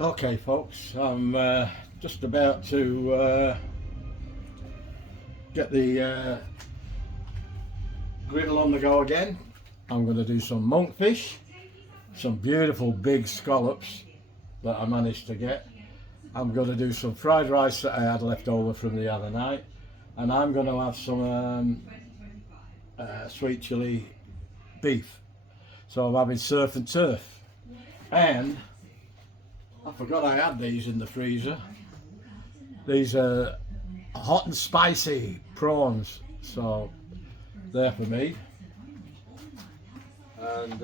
Okay folks, I'm just about to get the griddle on the go again. I'm going to do some monkfish, some beautiful big scallops that I managed to get. I'm going to do some fried rice that I had left over from the other night, and I'm going to have some sweet chili beef. So I'm having surf and turf, and I forgot I had these in the freezer. These are hot and spicy prawns, so they're for me. And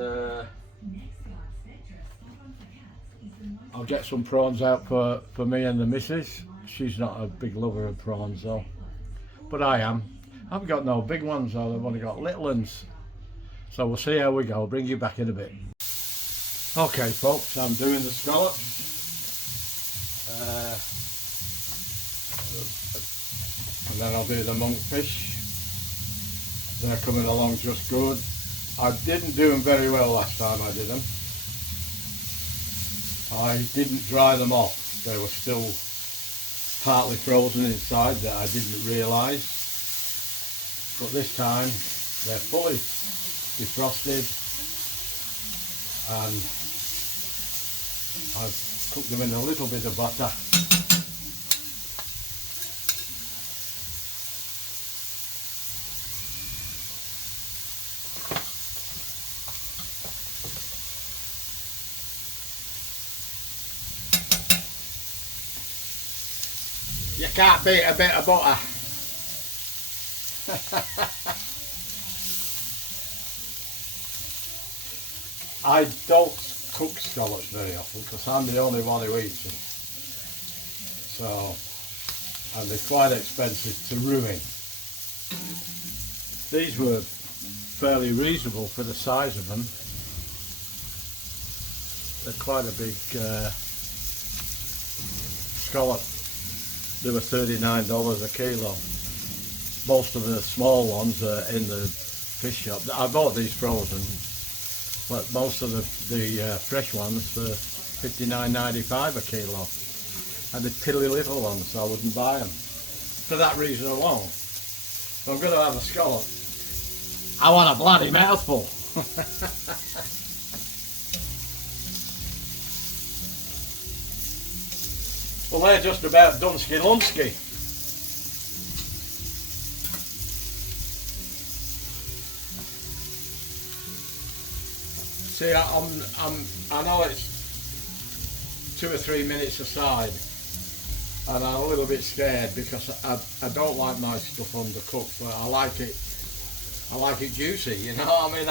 I'll get some prawns out for me and the missus. She's not a big lover of prawns though, but I am. I've got no big ones though, I've only got little ones. So we'll see how we go. I'll bring you back in a bit. Okay folks, I'm doing the scallops. And then I'll do the monkfish. They're coming along just good. I didn't do them very well last time I did them. I didn't dry them off. They were still partly frozen inside that I didn't realise. But this time they're fully defrosted, and I've cooked them in a little bit of butter. You can't beat a bit of butter. I don't cook scallops very often because I'm the only one who eats them. So, and they're quite expensive to ruin. These were fairly reasonable for the size of them. They're quite a big scallop. They were $39 a kilo. Most of the small ones are in the fish shop. I bought these frozen, but most of the fresh ones are $59.95 a kilo. And the piddly little ones, I wouldn't buy them for that reason alone. So I'm going to have a scallop. I want a bloody mouthful. Well, they're just about Dunsky Lunsky. See, I know it's 2 or 3 minutes aside, and I'm a little bit scared because I don't like my stuff undercooked, but I like it juicy. You know, I mean,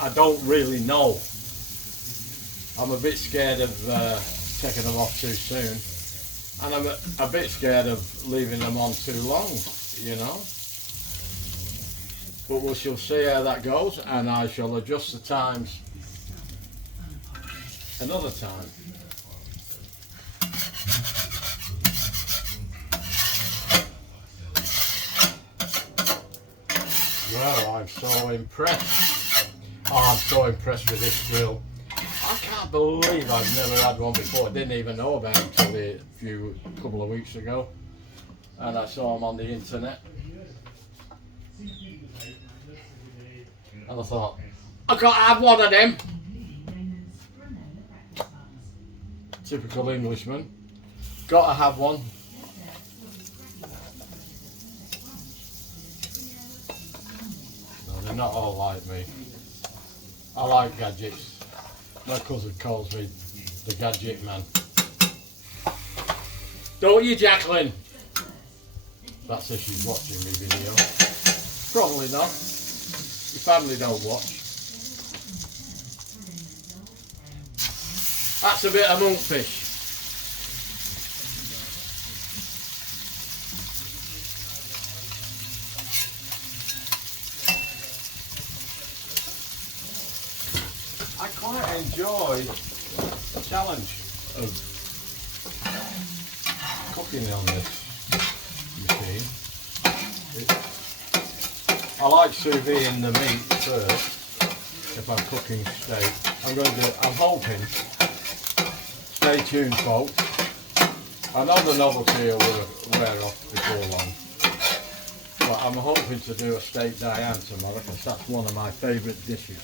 I don't really know. I'm a bit scared of taking them off too soon, and I'm a bit scared of leaving them on too long, you know. But we shall see how that goes, and I shall adjust the times another time. Well, I'm so impressed. Oh, I'm so impressed with this grill. I can't believe I've never had one before. I didn't even know about it until a couple of weeks ago, and I saw them on the internet, and I thought, I've got to have one of them. Typical Englishman, got to have one. No, they're not all like me. I like gadgets. My cousin calls me the gadget man. Don't you, Jacqueline? That's if she's watching me video. Probably not. Your family don't watch. That's a bit of monkfish. I quite enjoy the challenge of cooking on this machine. I like sous videing the meat first if I'm cooking steak. I'm hoping steak stay tuned, folks. I know the novelty will wear off before long, but I'm hoping to do a steak Diane tomorrow because that's one of my favourite dishes.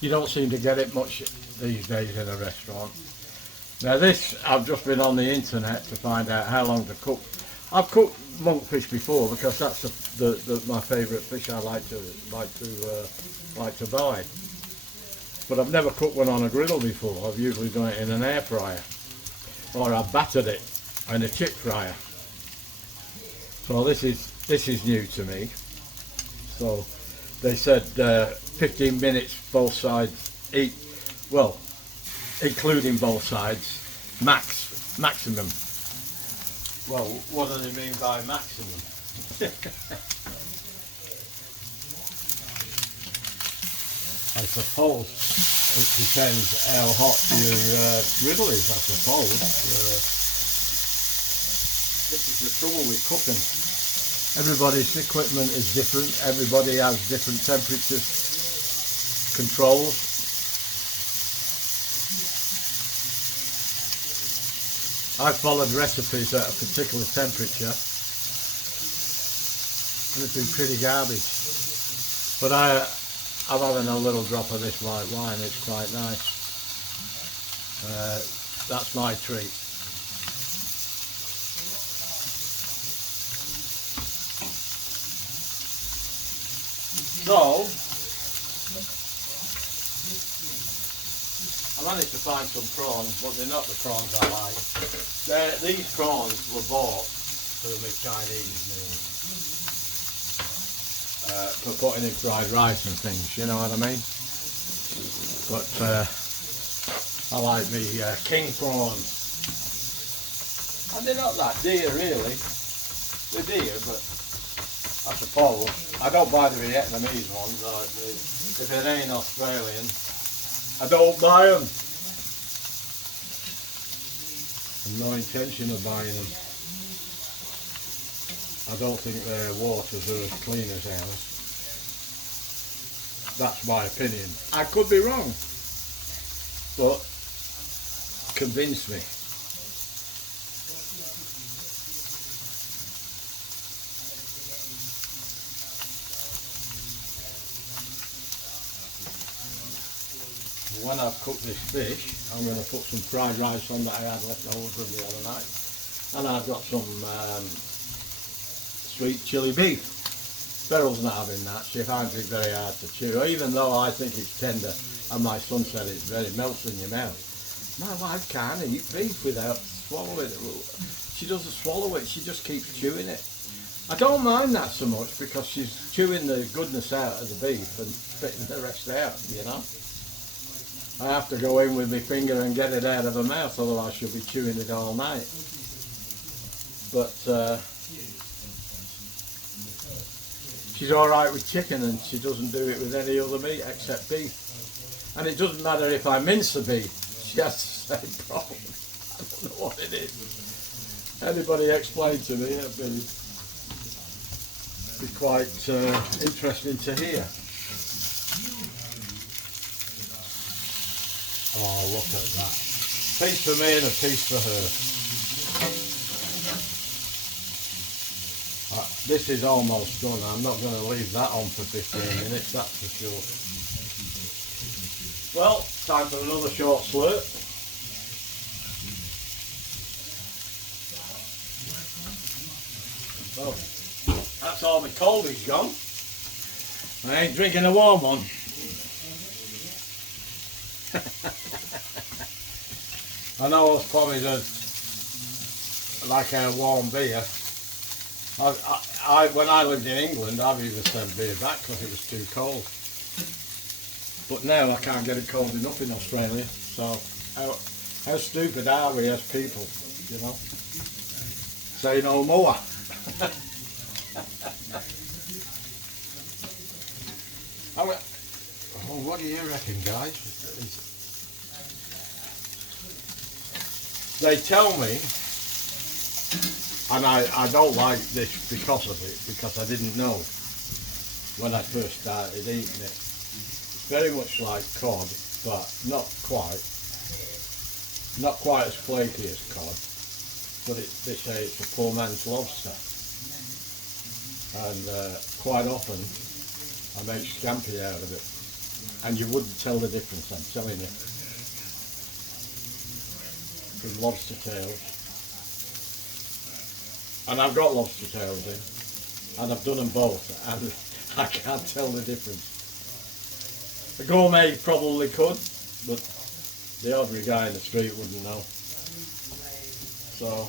You don't seem to get it much these days in a restaurant. Now this, I've just been on the internet to find out how long to cook. I've cooked monkfish before because that's my favourite fish I like to buy. But I've never cooked one on a griddle before. I've usually done it in an air fryer, or I've battered it in a chip fryer. So this is new to me. So they said 15 minutes both sides eat, well, including both sides, maximum. Well, what do they mean by maximum? I suppose it depends how hot your griddle is, I suppose. This is the trouble with cooking. Everybody's equipment is different. Everybody has different temperatures, controls. I followed recipes at a particular temperature and it's been pretty garbage. But I'm having a little drop of this white wine, it's quite nice. That's my treat. So, I managed to find some prawns, but they're not the prawns I like. These prawns were bought for the Chinese meals, for putting in fried rice and things, you know what I mean? But I like me king prawns. And they're not that dear really. They're dear, but I suppose. I don't buy the Vietnamese ones. If it ain't Australian, I don't buy them. I've no intention of buying them. I don't think their waters are as clean as ours. That's my opinion. I could be wrong, but convince me. When I've cooked this fish, I'm going to put some fried rice on that I had left over from the other night, and I've got some sweet chilli beef. Beryl's not having that. She finds it very hard to chew, even though I think it's tender, and my son said it's very melts in your mouth. My wife can't eat beef without swallowing it. She doesn't swallow it, she just keeps chewing it. I don't mind that so much because she's chewing the goodness out of the beef and spitting the rest out, you know. I have to go in with my finger and get it out of her mouth, otherwise she'll be chewing it all night. But she's alright with chicken and she doesn't do it with any other meat except beef. And it doesn't matter if I mince the beef, she has the same problem. I don't know what it is. Anybody explain to me, it'd be quite interesting to hear. Oh, look at that. Piece for me and a piece for her. This is almost done. I'm not going to leave that on for 15 minutes, that's for sure. Well, time for another short slurp. Well, that's all my coldy's gone. I ain't drinking a warm one. I know us probably like a warm beer. When I lived in England, I've even sent beer back because it was too cold. But now I can't get it cold enough in Australia. So how stupid are we as people, you know? Say no more. Oh, what do you reckon, guys? They tell me, and I don't like this because of it, because I didn't know when I first started eating it. It's very much like cod, but not quite. Not quite as flaky as cod, but they say it's a poor man's lobster. And quite often I make scampi out of it, and you wouldn't tell the difference, I'm telling you. With lobster tails, and I've got lobster tails in, and I've done them both, and I can't tell the difference. The gourmet probably could, but the ordinary guy in the street wouldn't know. So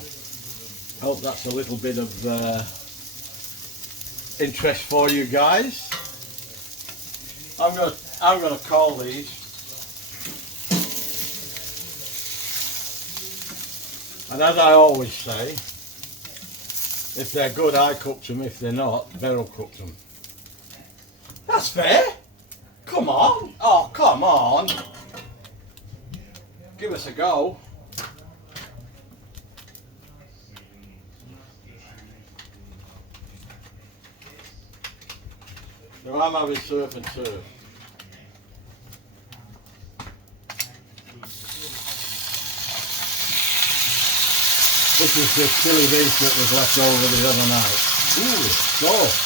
I hope that's a little bit of interest for you guys. I'm gonna call these, and as I always say, if they're good I cooked them, if they're not Beryl cooked them. That's fair. Come on. Oh, come on. Give us a go. So I'm having surf and turf. This is the chili beef that was left over the other night. Ooh, sauce.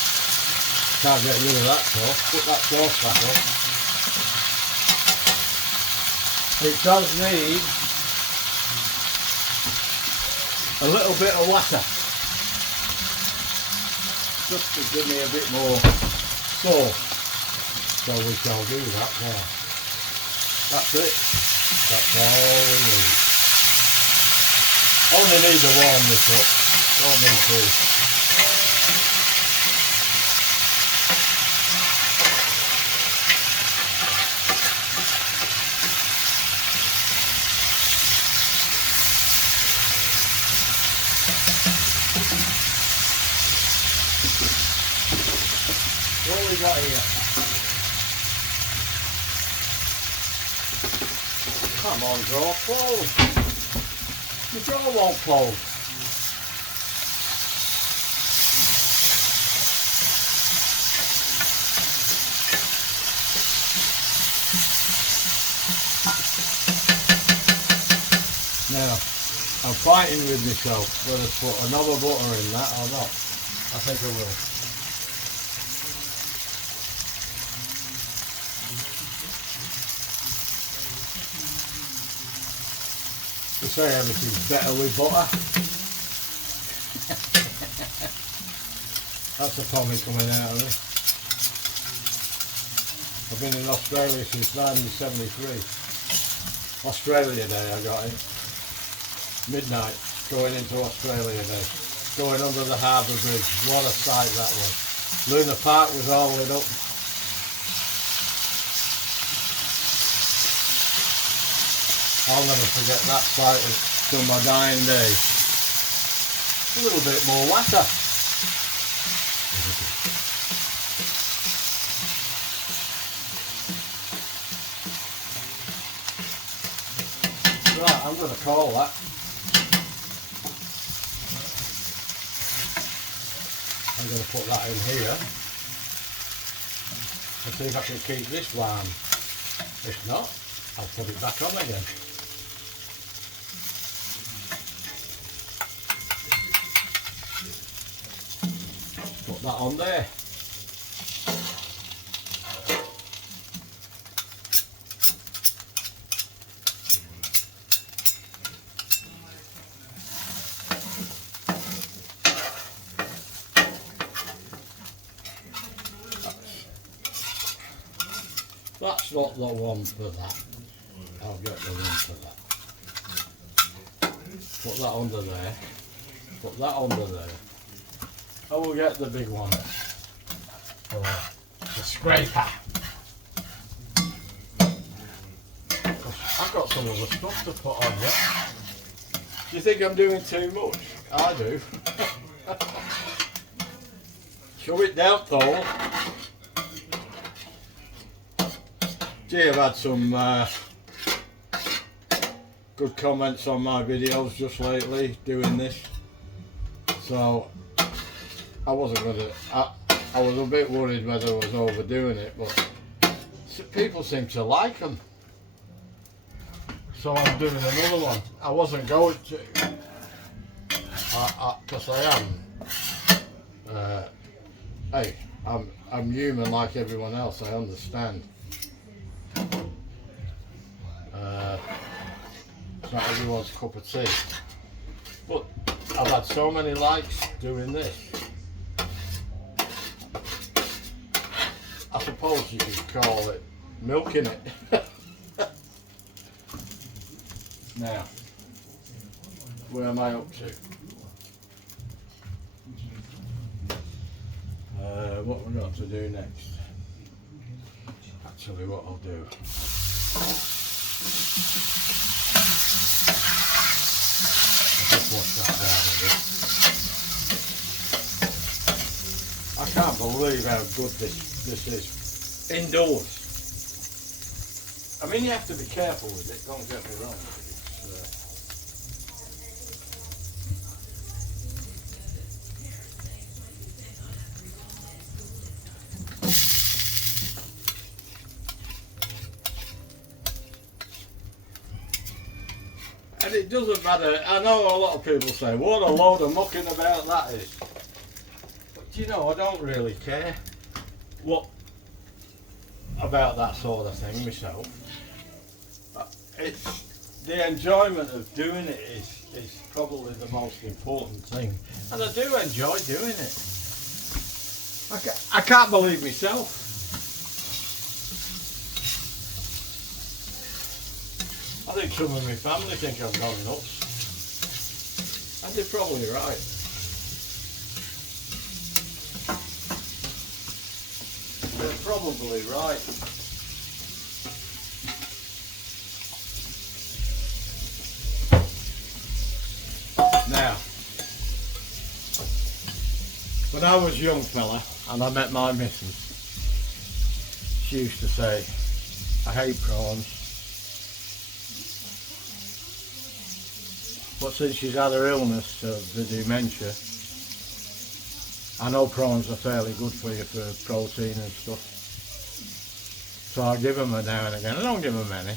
Can't get rid of that sauce. Put that sauce back on. It does need a little bit of water, just to give me a bit more sauce. So we shall do that now. That's it. That's all we need. Only need to warm this up. Don't need to. What have we got here? Come on, draw close. The drawer won't close. Now, I'm fighting with myself whether to put another butter in that or not. I think I will. They say everything's better with butter. That's a Tommy coming out of me. I've been in Australia since 1973. Australia Day I got it. Midnight, going into Australia Day. Going under the harbour bridge. What a sight that was. Luna Park was all lit up. I'll never forget that sight till my dying day. A little bit more water. Right, I'm going to call that. I'm going to put that in here and see if I can keep this warm. If not, I'll put it back on again. Put that on there. That's not the one for that. I'll get the one for that. Put that under there. Put that under there. I will get the big one. The scraper. I've got some other stuff to put on yet. Do you think I'm doing too much? I do. Shove it down though. Gee, I've had some good comments on my videos just lately doing this. So I wasn't gonna. I was a bit worried whether I was overdoing it, but people seem to like them. So I'm doing another one. I wasn't going to, because I am. Hey, I'm human like everyone else. I understand. It's not everyone's cup of tea. But I've had so many likes doing this. I suppose you could call it milking it. Now, where am I up to? What we've got to do next? Actually, what I'll do. I'll just wash that down a bit. I can't believe how good this is. Indoors. I mean, you have to be careful with it, don't get me wrong. And it doesn't matter. I know a lot of people say, what a load of mucking about that is. But you know, I don't really care about that sort of thing myself. It's the enjoyment of doing it is probably the most important thing. And I do enjoy doing it. I can't believe myself. I think some of my family think I've gone nuts. And they're probably right. They're probably right. Now, when I was a young fella and I met my missus, she used to say, I hate prawns. But since she's had her illness of the dementia, I know prawns are fairly good for you for protein and stuff. So I give them now and again. I don't give them many.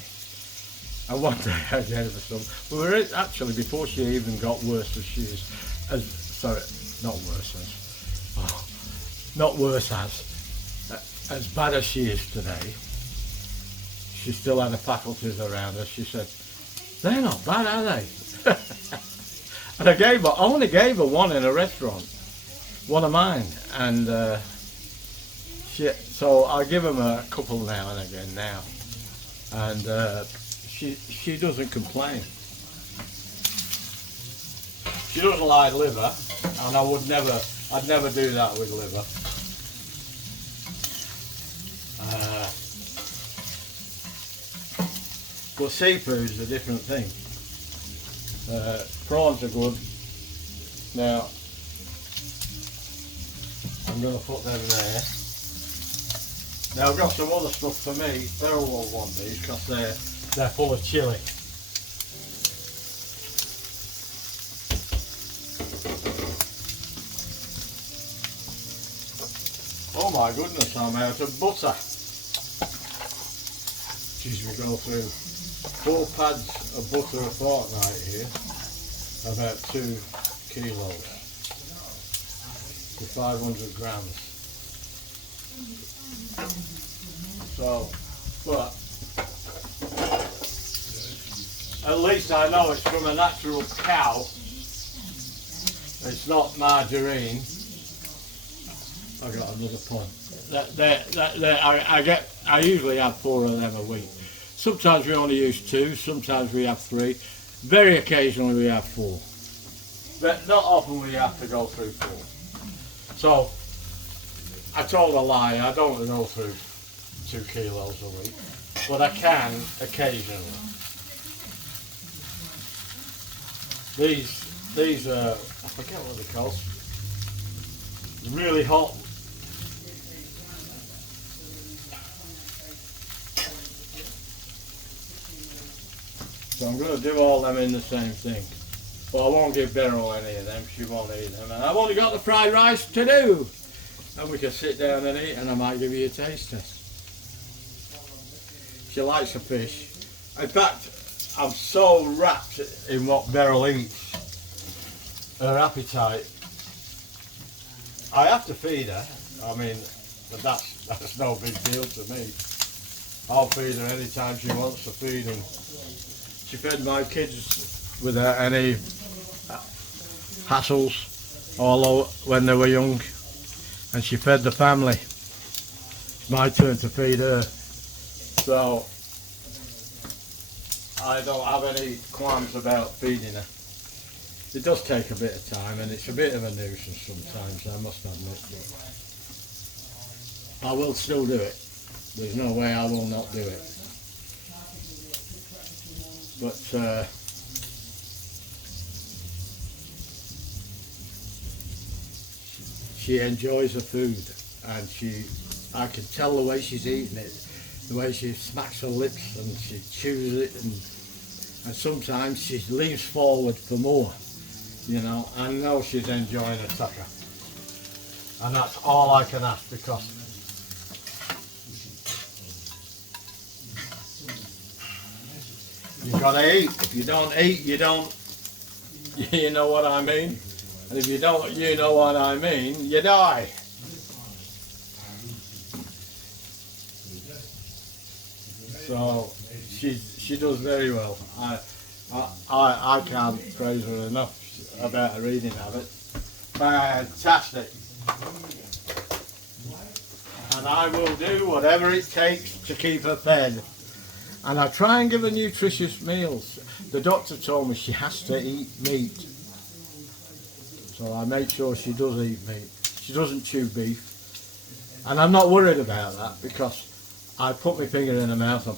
And one day I gave her some. We were actually, before she even got worse as she is, as bad as she is today, she still had the faculties around her. She said, they're not bad, are they? And I only gave her one in a restaurant, one of mine, and so I give them a couple now and again now, and she doesn't complain. She doesn't like liver, and I'd never do that with liver. But seafood's a different thing. Prawns are good. Now, I'm going to put them there. Now I've got some other stuff for me. Beryl won't want these because they're full of chilli. Oh my goodness, I'm out of butter. Geez, we go through 4 pads of butter a fortnight here, about 2 kilos to 500 grams. So, but at least I know it's from a natural cow. It's not margarine. I got another pun. I usually have 4 of them a week. Sometimes we only use 2, sometimes we have 3. Very occasionally we have 4. But not often we have to go through 4. So, I told a lie, I don't go through 2 kilos a week. But I can occasionally. These are, I forget what they're called. Really hot. So I'm going to do all them in the same thing. But I won't give Beryl any of them, she won't eat them. And I've only got the fried rice to do. And we can sit down and eat and I might give you a taste test. She likes the fish. In fact, I'm so wrapped in what Beryl eats, her appetite. I have to feed her. I mean, but that's no big deal to me. I'll feed her anytime she wants to feed, and she fed my kids without any hassles, although when they were young, and she fed the family. It's my turn to feed her, so I don't have any qualms about feeding her. It does take a bit of time, and it's a bit of a nuisance sometimes, I must admit, but I will still do it. There's no way I will not do it. But she enjoys the food, and I can tell the way she's eating it, the way she smacks her lips and she chews it, and sometimes she leans forward for more. You know, I know she's enjoying a tucker, and that's all I can ask, because you've got to eat. If you don't eat, you don't, you know what I mean? And if you don't, you know what I mean, you die. So she does very well. I can't praise her enough about her eating habit. Fantastic. And I will do whatever it takes to keep her fed. And I try and give her nutritious meals. The doctor told me she has to eat meat. So I make sure she does eat meat. She doesn't chew beef. And I'm not worried about that, because I put my finger in her mouth and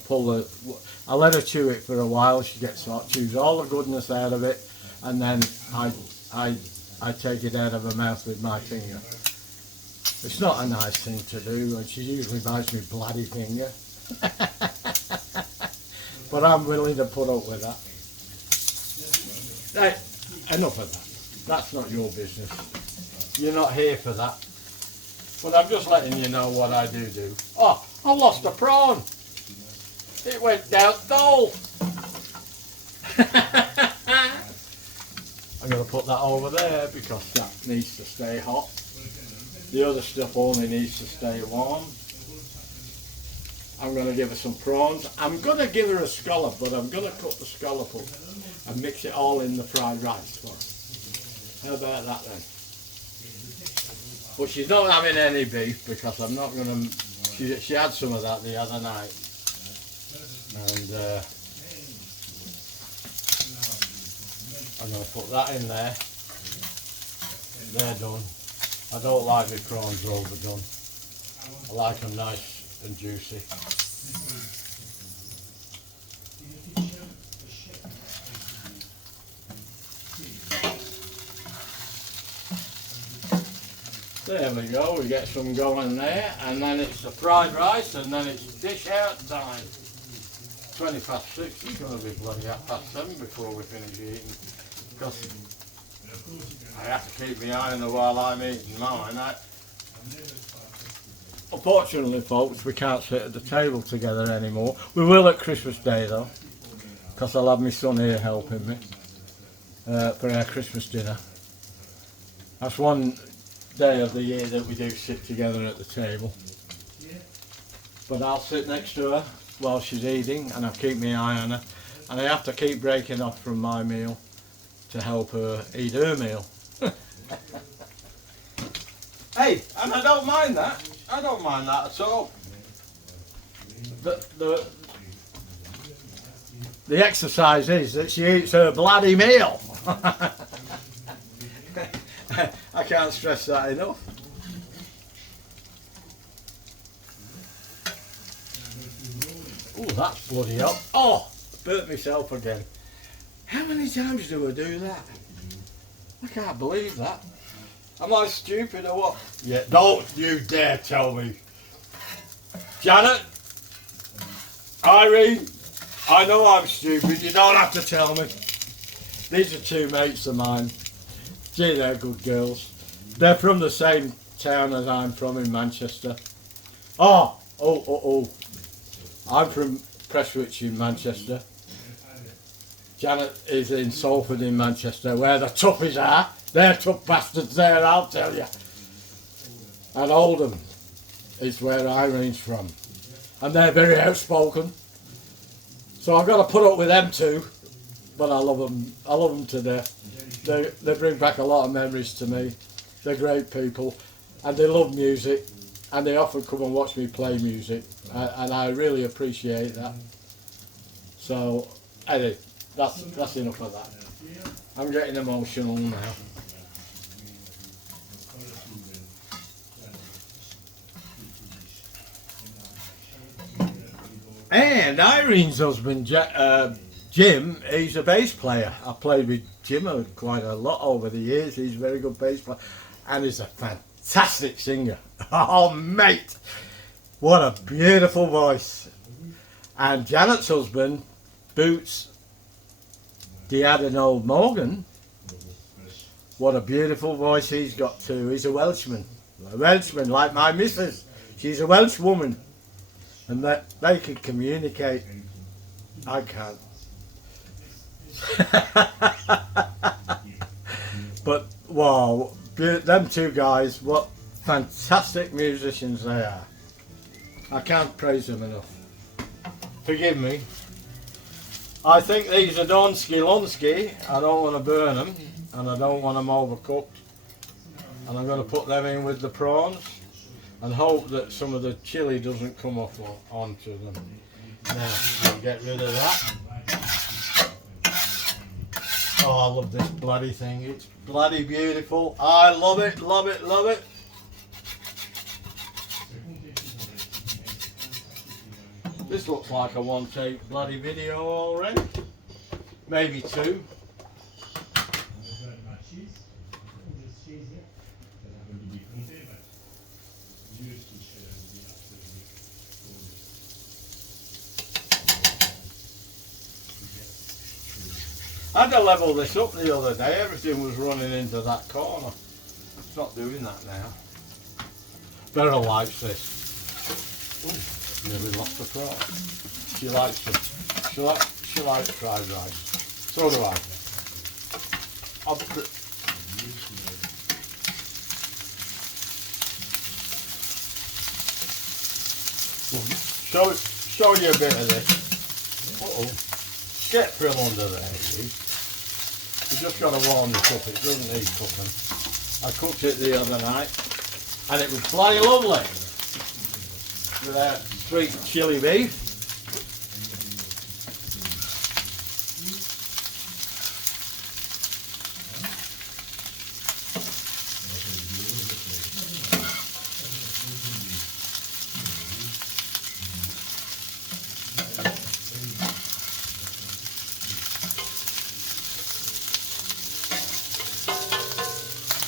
I let her chew it for a while. She chews all the goodness out of it, and then I take it out of her mouth with my finger. It's not a nice thing to do, and she usually bites me bloody finger. But I'm willing to put up with that. Right, enough of that. That's not your business. You're not here for that. But I'm just letting you know what I do. Oh, I lost a prawn. It went down the hole. I'm going to put that over there because that needs to stay hot. The other stuff only needs to stay warm. I'm going to give her some prawns. I'm going to give her a scallop, but I'm going to cut the scallop up and mix it all in the fried rice for her. How about that then? But she's not having any beef, because I'm not going to... She had some of that the other night. And I'm going to put that in there. They're done. I don't like my prawns overdone. I like them nice and juicy. There we go, we get some going there, and then it's the fried rice, and then it's dish out time. 6:20, it's going to be bloody 7:30 before we finish eating, because I have to keep my eye on her while I'm eating mine. Unfortunately, folks, we can't sit at the table together anymore. We will at Christmas Day though, because I'll have my son here helping me for our Christmas dinner. That's one day of the year that we do sit together at the table. But I'll sit next to her while she's eating, and I'll keep my eye on her, and I have to keep breaking off from my meal to help her eat her meal. Hey, and I don't mind that. I don't mind that at all. The exercise is that she eats her bloody meal. I can't stress that enough. Oh, that's bloody hot. Oh, burnt myself again. How many times do I do that? I can't believe that. Am I stupid or what? Yeah, don't you dare tell me. Janet, Irene, I know I'm stupid. You don't have to tell me. These are two mates of mine. Gee, they're good girls. They're from the same town as I'm from in Manchester. Oh. I'm from Prestwich in Manchester. Janet is in Salford in Manchester, where the toughies are. They're tough bastards there, I'll tell you. And Oldham is where Irene's from. And they're very outspoken. So I've got to put up with them too. But I love them. I love them to death. They bring back a lot of memories to me. They're great people. And they love music. And they often come and watch me play music. And I really appreciate that. So, anyway, that's enough of that. I'm getting emotional now. And Irene's husband, Jim, he's a bass player. I played with Jim quite a lot over the years. He's a very good bass player. And he's a fantastic singer. Oh, mate, what a beautiful voice. And Janet's husband, Boots, Diadino Morgan, what a beautiful voice he's got too. He's a Welshman like my missus. She's a Welsh woman. And that they can communicate. I can't. But wow, them two guys, what fantastic musicians they are. I can't praise them enough. Forgive me. I think these are Donski. I don't want to burn them, and I don't want them overcooked. And I'm going to put them in with the prawns and hope that some of the chilli doesn't come off onto them. Now, we'll get rid of that. Oh, I love this bloody thing. It's bloody beautiful. I love it, love it, love it. This looks like a one-take bloody video already. Maybe two. I had to level this up the other day. Everything was running into that corner. It's not doing that now. Beryl likes this. Ooh, nearly lost the prawn. She likes them. She likes fried rice. So do I. Show you a bit of this. Uh-oh. Get frill under there, you. You just got to warm this up. It doesn't need cooking. I cooked it the other night, and it was bloody lovely. With our sweet chili beef.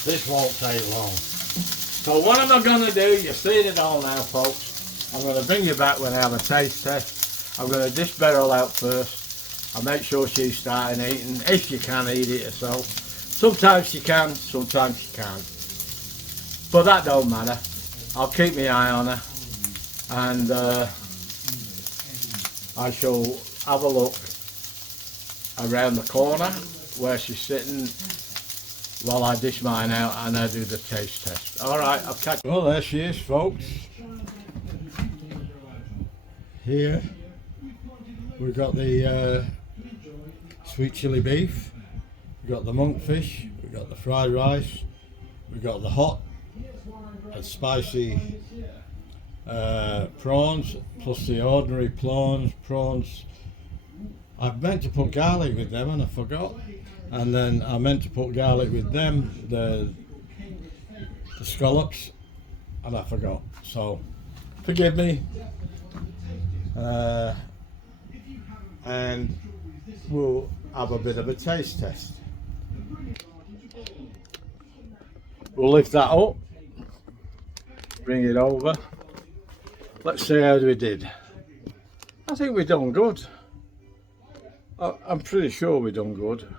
This won't take long. So what am I going to do? You've seen it all now, folks. I'm going to bring you back when I have a taste test. I'm going to dish Beryl out first. I'll make sure she's starting eating, if you can eat it yourself. Sometimes you can, sometimes you can't. But that don't matter. I'll keep my eye on her. And I shall have a look around the corner where she's sitting while I dish mine out and I do the taste test. Alright, I'll catch you. Well, there she is, folks. Here we've got the sweet chili beef, we've got the monkfish, we've got the fried rice, we've got the hot and spicy prawns, plus the ordinary prawns. I meant to put garlic with them and I forgot. And then I meant to put garlic with them, the scallops, and I forgot. So, forgive me. And we'll have a bit of a taste test. We'll lift that up, bring it over. Let's see how we did. I think we've done good. I'm pretty sure we've done good.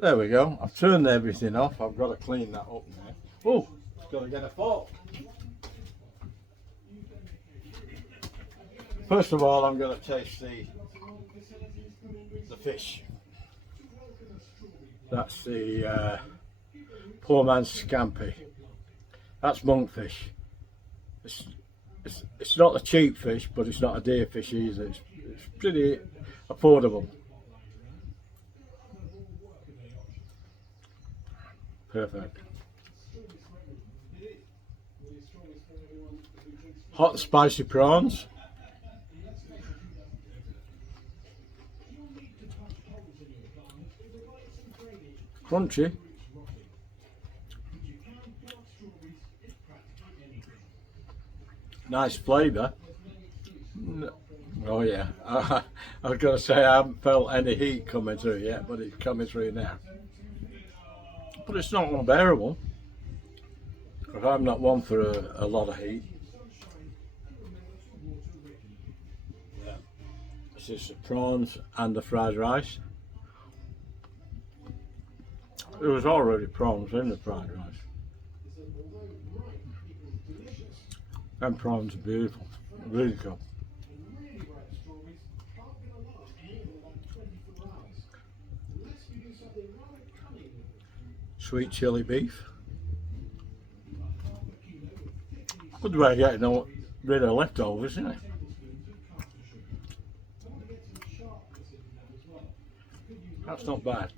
There we go. I've turned everything off. I've got to clean that up now. Oh, I've got to get a fork. First of all, I'm going to taste the the fish. That's the poor man's scampi. That's monkfish. It's not a cheap fish, but it's not a dear fish either. It's pretty affordable. Perfect. Hot and spicy prawns. Crunchy. Nice flavour. Oh yeah, I was going to say I haven't felt any heat coming through yet, but it's coming through now. But it's not unbearable, because I'm not one for a lot of heat. Yeah. This is the prawns and the fried rice. There was already prawns in the fried rice. Them prawns are beautiful, really good. Sweet chili beef. Good way of getting rid of leftovers, isn't it? That's not bad.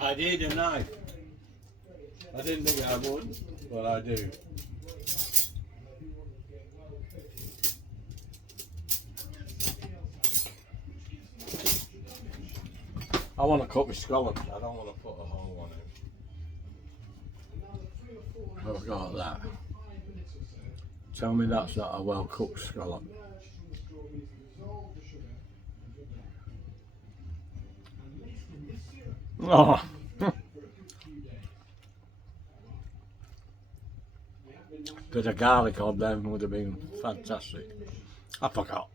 I need a knife. I didn't think I would, but I do. I want to cut my scallops. I don't want to put a hole on it. I've got that. Tell me that's not a well cooked scallop. Oh. Bit of garlic on them would have been fantastic. I forgot.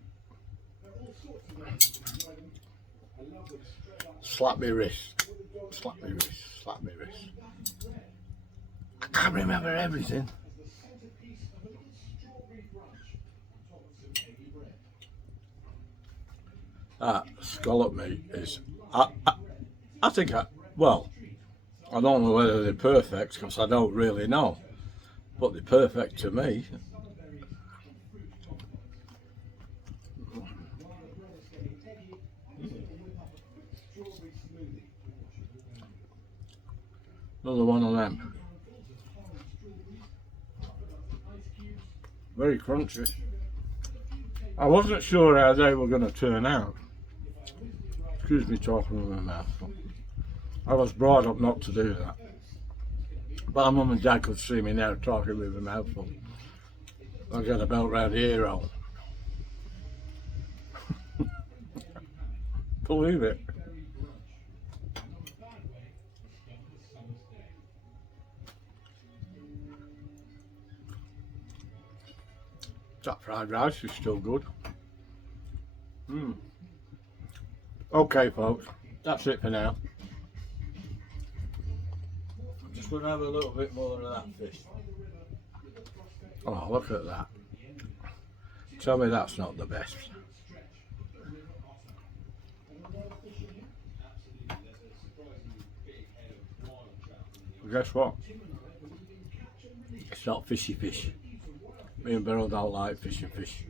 Slap me wrist. Slap me wrist. Slap me wrist. I can't remember everything. That scallop meat is. I think well, I don't know whether they're perfect because I don't really know, but they're perfect to me. Another one of them. Very crunchy. I wasn't sure how they were going to turn out. Excuse me talking with my mouth. I was brought up not to do that. But my mum and dad could see me now talking with my mouth full. I got a belt round the ear hole. Believe it. That fried rice is still good. Okay folks, that's it for now. I'm just going to have a little bit more of that fish. Oh, look at that. Tell me that's not the best. Well, guess what? It's not fishy fish. Me and Beryl don't like fishy fish.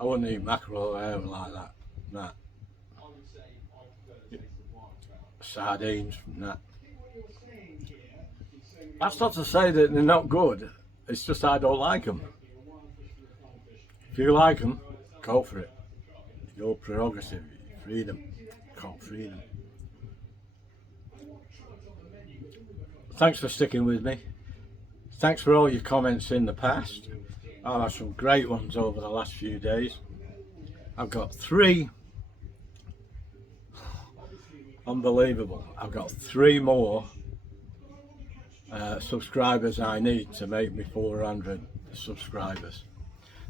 I wouldn't eat mackerel or anything like that. Nah. Sardines, nah. That's not to say that they're not good. It's just I don't like them. If you like them, go for it. Your prerogative, freedom. Can't freedom. Thanks for sticking with me. Thanks for all your comments in the past. I've had some great ones over the last few days. I've got 3. Unbelievable. I've got 3 more subscribers I need to make me 400 subscribers.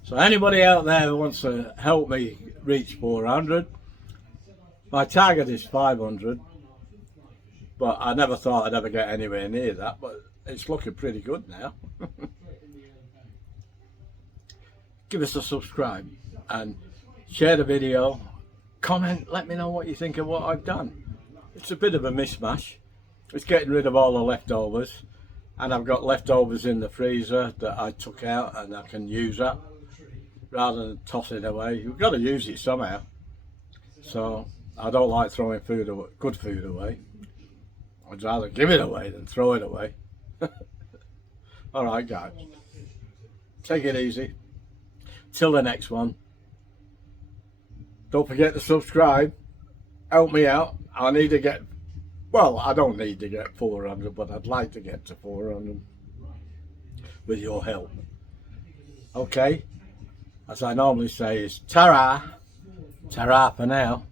So anybody out there who wants to help me reach 400, my target is 500, but I never thought I'd ever get anywhere near that, but it's looking pretty good now. give us a subscribe and share the video. Comment, let me know what you think of what I've done. It's a bit of a mishmash. It's getting rid of all the leftovers, and I've got leftovers in the freezer that I took out and I can use that rather than toss it away. You've got to use it somehow. So I don't like throwing food away, good food away. I'd rather give it away than throw it away. Alright guys, take it easy. Till the next one. Don't forget to subscribe. Help me out. I need to get, well, I don't need to get 400, but I'd like to get to 400 with your help. Okay, as I normally say, is ta-ra. Ta-ra for now.